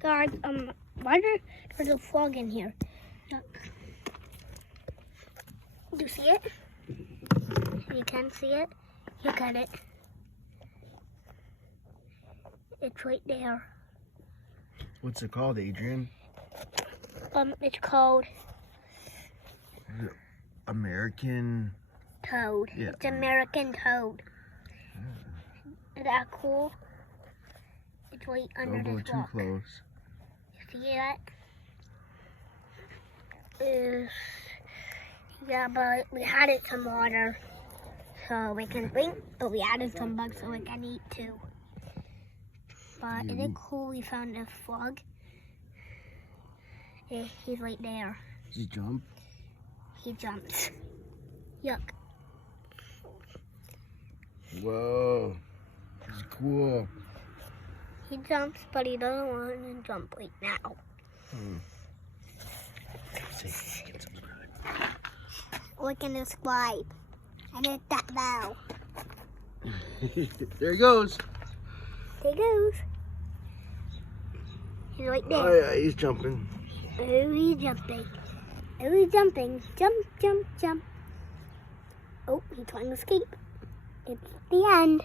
Guys, why there's a frog in here? Look. Do you see it? You can see it. Look at it. It's right there. What's it called, Adrian? It's called American toad. Yeah. It's American toad. Is that cool? It's right under Don't go this too rock. close. You see that? Yeah, but we added some water so we can drink, but we added some bugs so we can eat too. But is it cool we found a frog? Yeah, he's right there. Does he jump? He jumps. Yuck. Whoa. That's cool. He jumps, but he doesn't want to jump right now. Like and subscribe. And hit that bell. There he goes. There he goes. He's right there. Oh yeah, he's jumping. Oh, he's jumping. Oh, he's jumping. Jump, jump, jump. Oh, he's trying to escape. It's the end.